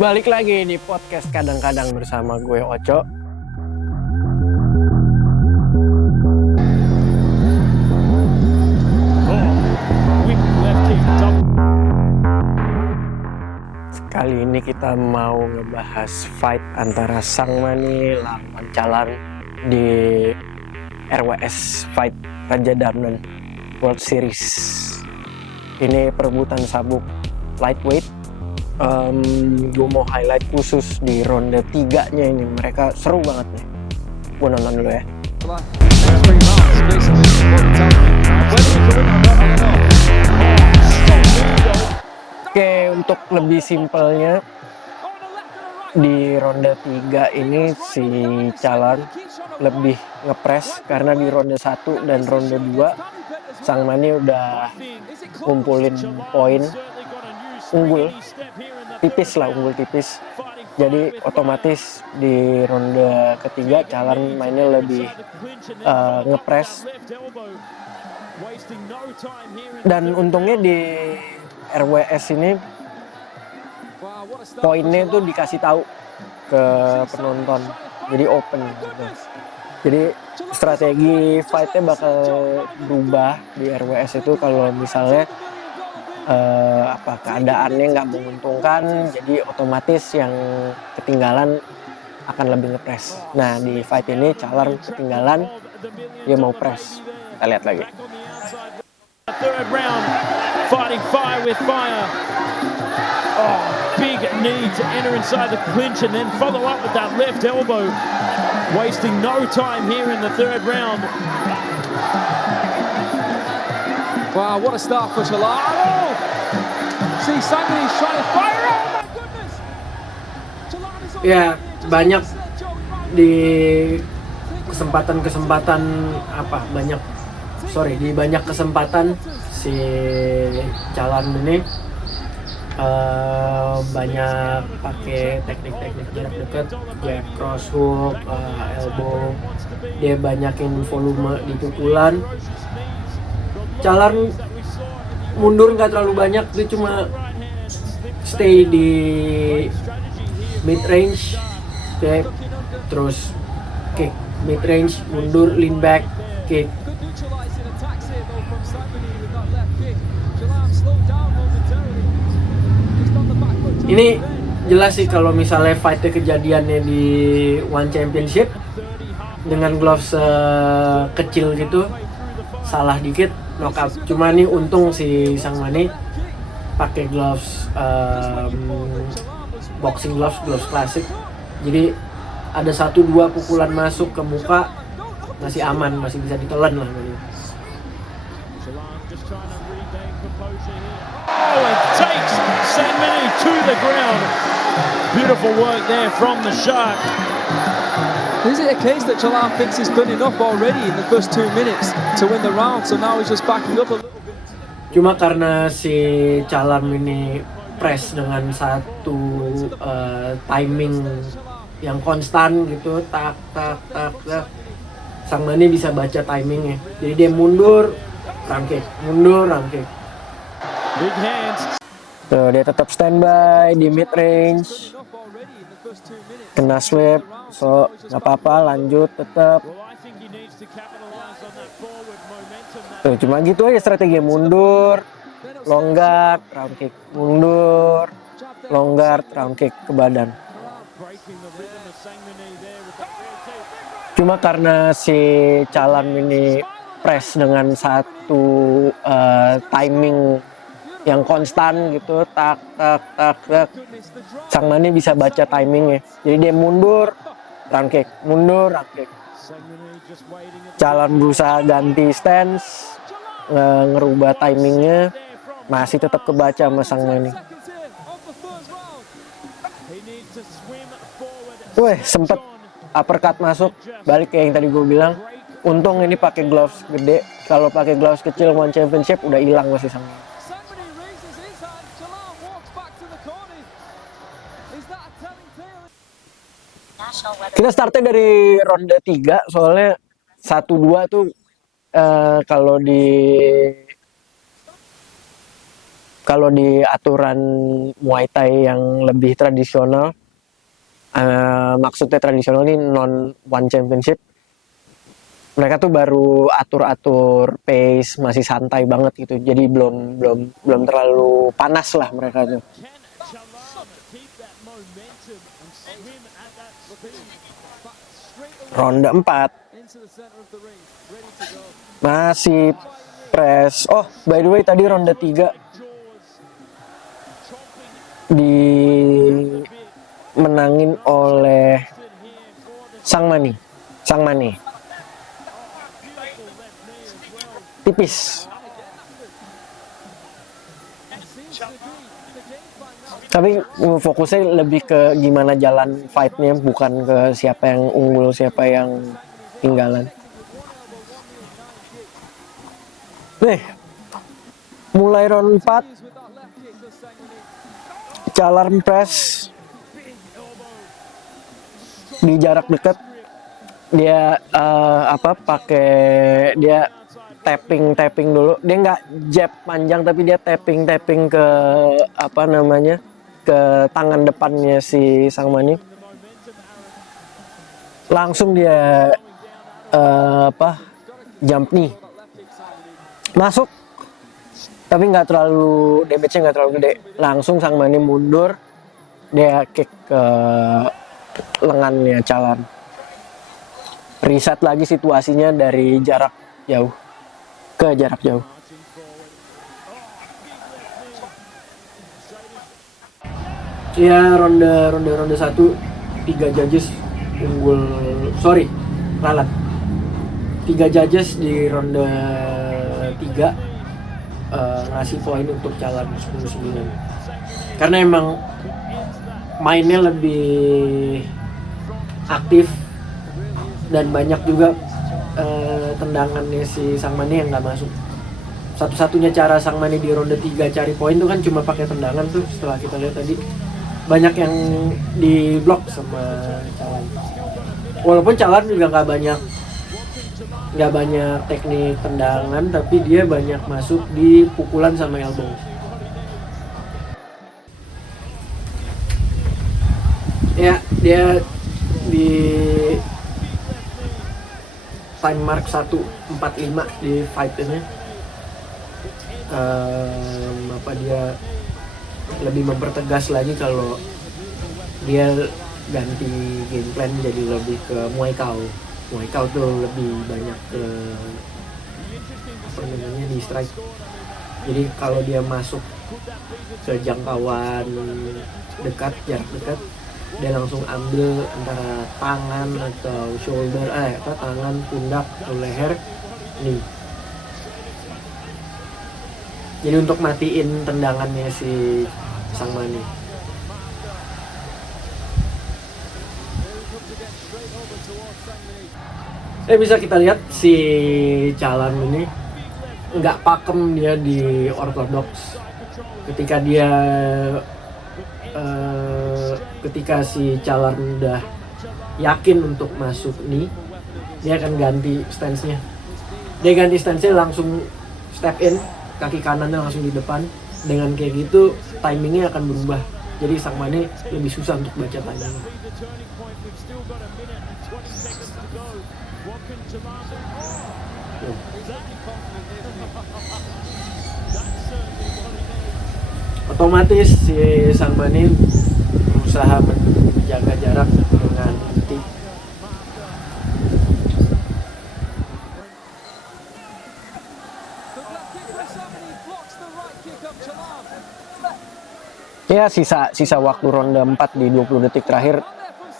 Balik lagi di podcast kadang-kadang bersama gue Oco. Kali ini kita mau ngebahas fight antara Sang Mani lawan Calan di RWS Fight Raja Damnan World Series. Ini perebutan sabuk lightweight. Gue mau highlight khusus di ronde 3-nya ini. Mereka seru banget nih. Gue nonton dulu ya. Oke, untuk lebih simpelnya di ronde 3 ini si Calan lebih ngepres karena di ronde 1 dan ronde 2 Sang Mani udah kumpulin poin unggul tipis. Jadi otomatis di ronde ketiga Calan mainnya lebih ngepres. Dan untungnya di RWS ini poinnya tuh dikasih tahu ke penonton, jadi open gitu. Jadi strategi fightnya bakal berubah di RWS itu kalau misalnya keadaannya nggak menguntungkan, jadi otomatis yang ketinggalan akan lebih ngepres. Nah di fight ini Calan ketinggalan, dia mau press. Kita lihat lagi. Third round, fighting fire with fire. Oh, big knee to enter inside the clinch and then follow up with that left elbow. Wasting no time here in the third round. Wow, what a start for Calan. Oh! See, Sang Mani's trying to fire. Oh my goodness! Calan is on Ya, banyak di kesempatan di banyak kesempatan si Calan ini banyak pakai teknik-teknik jarak dekat, grab, cross hook, elbow. Dia banyakin volume di pukulan. Calan mundur nggak terlalu banyak, dia cuma stay di mid range, okay. Terus kick mid range, mundur, lean back, kick. Ini jelas sih kalau misalnya fightnya kejadiannya di One Championship dengan gloves kecil gitu, salah dikit knockout. Cuma nih untung si Sang Mani pakai gloves boxing gloves klasik. Jadi ada 1-2 pukulan masuk ke muka masih aman, masih bisa ditelan lah. Oh, it takes Sang Mani to the ground. Beautiful work there from the Shark. Is it a case that Calan thinks he's done enough already in the first 2 minutes to win the round, so now he's just backing up a little bit? Cuma karena si Calan ini press dengan satu timing yang konstan gitu, tak. Sang Mani bisa baca timingnya. Jadi dia mundur, rangkik. Big hands. Tuh, dia tetap standby di mid range. Kena sweep, so nggak apa-apa, lanjut tetap. Tuh, cuma gitu aja strategi, mundur, longgar, round kick, mundur, longgar, round kick ke badan. Cuma karena si Calan ini press dengan satu timing yang konstan gitu, tak. Sang Mani bisa baca timingnya. Jadi dia mundur, round kick. Calan berusaha ganti stance, ngerubah timingnya, masih tetap kebaca sama Sang Mani. Sempet uppercut masuk, balik kayak yang tadi gue bilang. Untung ini pakai gloves gede. Kalau pakai gloves kecil One Championship udah hilang masih Sang Mani. Kita startnya dari ronde 3, soalnya 1-2 tuh kalau di kalau di aturan Muay Thai yang lebih tradisional, maksudnya tradisional ini non one championship, mereka tuh baru atur-atur pace, masih santai banget gitu, jadi belum terlalu panas lah mereka tuh. Ronde 4 masih press. Oh, by the way tadi ronde 3 dimenangin oleh Sang Mani. Tipis. Tapi fokusnya lebih ke gimana jalan fight-nya, bukan ke siapa yang unggul, siapa yang tinggalan. Mulai round 4, Calarn press di jarak dekat. Dia pakai dia tapping dulu. Dia nggak jab panjang, tapi dia tapping ke ke tangan depannya si Sang Mani. Langsung dia jump knee masuk, tapi nggak terlalu, damage-nya nggak terlalu gede. Langsung Sang Mani mundur, dia kick ke lengannya Calarn. Reset lagi situasinya dari jarak jauh ke jarak jauh. Ya, ronde 1 3 judges unggul, ralat. 3 judges di ronde 3 ngasih poin untuk Calarn 10-9. Karena emang mainnya lebih aktif dan banyak juga tendangannya si Sang Mani yang nggak masuk. Satu-satunya cara Sang Mani di ronde 3 cari poin tuh kan cuma pakai tendangan tuh. Setelah kita lihat tadi banyak yang diblok sama Calarn. Walaupun Calarn juga nggak banyak teknik tendangan, tapi dia banyak masuk di pukulan sama elbow. Ya, dia di time mark 1:45 di fight ini. Dia lebih mempertegas lagi kalau dia ganti game plan jadi lebih ke Muay Thai. Muay Thai tuh lebih banyak ke di strike. Jadi kalau dia masuk ke jangkauan dekat, jarak dekat, dia langsung ambil antara tangan atau shoulder, tangan, pundak atau leher nih. Jadi untuk matiin tendangannya si Sang Mani. Bisa kita lihat si Calarn ini nggak pakem dia di orthodox. Ketika si Calarn udah yakin untuk masuk nih, dia akan ganti stance-nya. Dia ganti stance-nya langsung step in, kaki kanannya langsung di depan. Dengan kayak gitu timingnya akan berubah. Jadi Sang Mani lebih susah untuk baca timingnya. Otomatis si Sang Mani berusaha menjaga jarak dengan inti. Ya, sisa waktu ronde 4 di 20 detik terakhir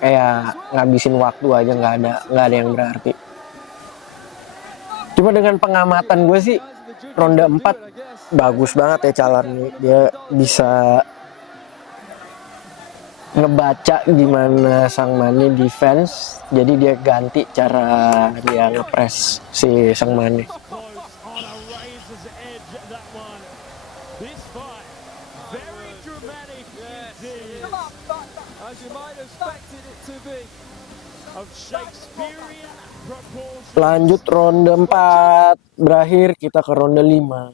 kayak ngabisin waktu aja, nggak ada yang berarti. Cuma dengan pengamatan gue sih ronde 4 bagus banget ya Calarn. Dia bisa ngebaca gimana Sang Mani defense, jadi dia ganti cara dia ngepres si Sang Mani. Lanjut ronde 4 berakhir, kita ke ronde 5.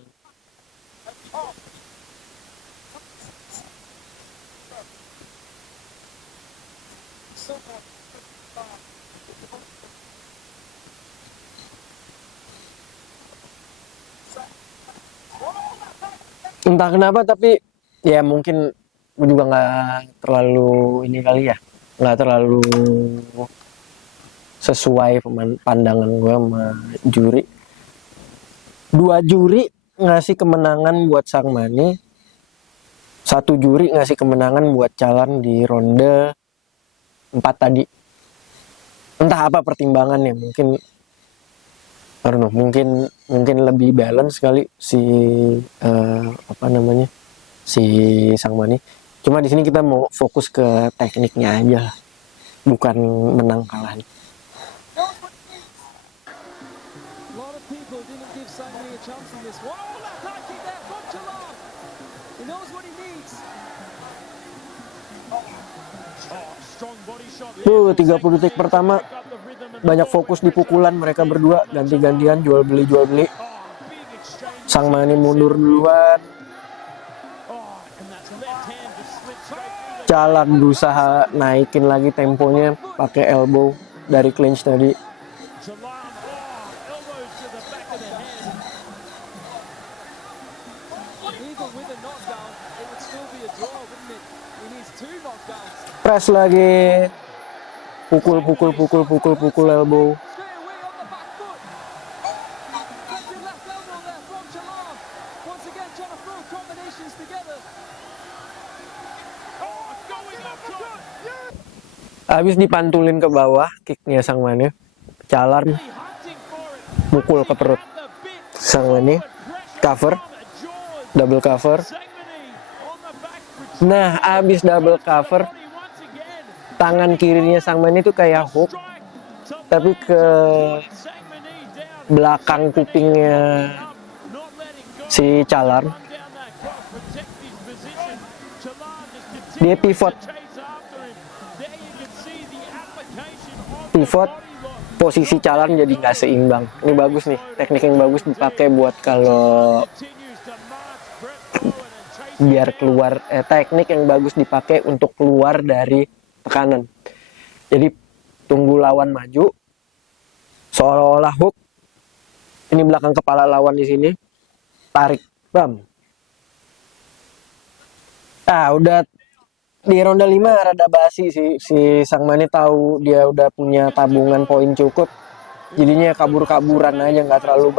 Entah kenapa tapi ya mungkin gue juga nggak terlalu ini kali ya, nggak terlalu sesuai pandangan gue sama juri. 2 juri ngasih kemenangan buat Sang Mani, 1 juri ngasih kemenangan buat Chalan di ronde 4 tadi. Entah apa pertimbangannya, mungkin I don't know, mungkin lebih balance kali si si Sang Mani. Cuma di sini kita mau fokus ke tekniknya aja, bukan menang kalah. A lot of people didn't give Sangmani a chance in this one. Oh, that high kick there from Chalan. He knows what he needs. Strong body shot. 30 detik pertama banyak fokus di pukulan mereka berdua, ganti-gantian jual beli. Sang Mani mundur duluan. Chalan berusaha naikin lagi temponya pakai elbow dari clinch tadi. Even with a knockdown, it would still be a draw, wouldn't it? He needs 2 knockdowns. Press lagi. Pukul elbow. Straight away on the back foot. Effective left elbow there from Chalan. Once again trying to throw combinations together. Going up top. Habis dipantulin ke bawah kicknya Sang Mani. Chalan Hunting for it. pukul ke perut The bit. Sang Mani. Cover, Jaws. double cover. Sangmani on the back. Nah, habis double cover, Body once again. tangan kirinya Sang Mani itu kayak hook, Strike. tapi ke Sangmani down. belakang kupingnya Not letting go. si Chalan. Run down that cross. Protect his position. Chalan just Dia continues pivot. to chase after him. There you can see the application of Pivot, posisi Chalan jadi nggak seimbang. Ini bagus nih, teknik yang bagus dipakai buat kalau continues to march Brett forward and chase. biar keluar, teknik yang bagus dipakai untuk keluar dari tekanan. Jadi tunggu lawan maju, seolah-olah hook. Ini belakang kepala lawan di sini, tarik, bam. Udah di ronde 5 rada basi si Sang Mani tahu dia udah punya tabungan poin cukup. Jadinya kabur-kaburan aja, nggak terlalu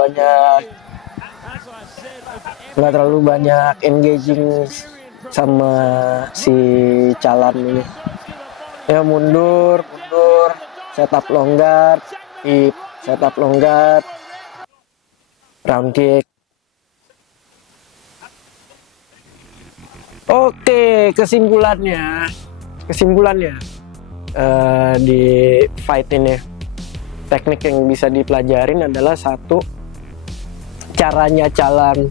banyak engaging sama si Chalan ini. Ya mundur, setup longgar, hip, setup longgar, round kick. Oke, kesimpulannya di fight ini, teknik yang bisa dipelajarin adalah 1, caranya Chalan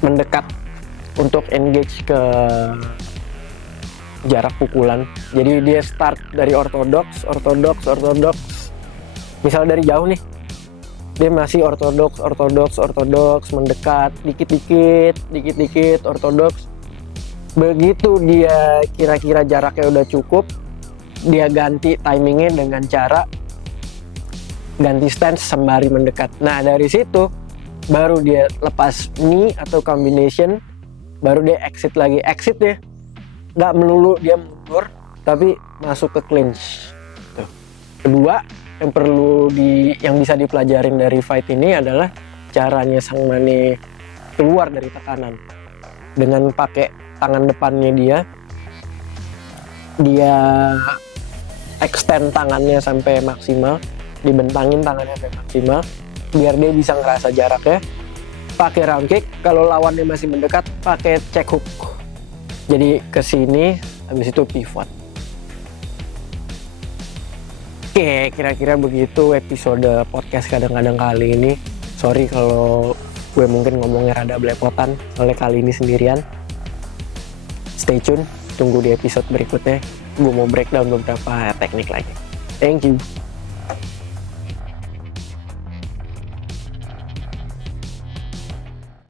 mendekat untuk engage ke jarak pukulan. Jadi dia start dari ortodoks. Misal dari jauh nih, dia masih ortodoks, mendekat dikit-dikit, ortodoks. Begitu dia kira-kira jaraknya udah cukup, dia ganti timingnya dengan cara ganti stance sembari mendekat. Nah, dari situ baru dia lepas knee atau combination, baru dia exit lagi. Exit ya, nggak melulu dia mundur, tapi masuk ke clinch. Tuh. Kedua, yang bisa dipelajarin dari fight ini adalah caranya Sang Mani keluar dari tekanan dengan pakai tangan depannya dia extend tangannya sampai maksimal, dibentangin tangannya sampai maksimal biar dia bisa ngerasa jaraknya. Pakai round kick, kalau lawannya masih mendekat pakai check hook. Jadi ke sini, habis itu pivot. Oke, kira-kira begitu episode podcast kadang-kadang kali ini. Sorry kalau gue mungkin ngomongnya rada belepotan, soalnya kali ini sendirian. Stay tune, tunggu di episode berikutnya. Gue mau breakdown beberapa teknik lagi. Thank you.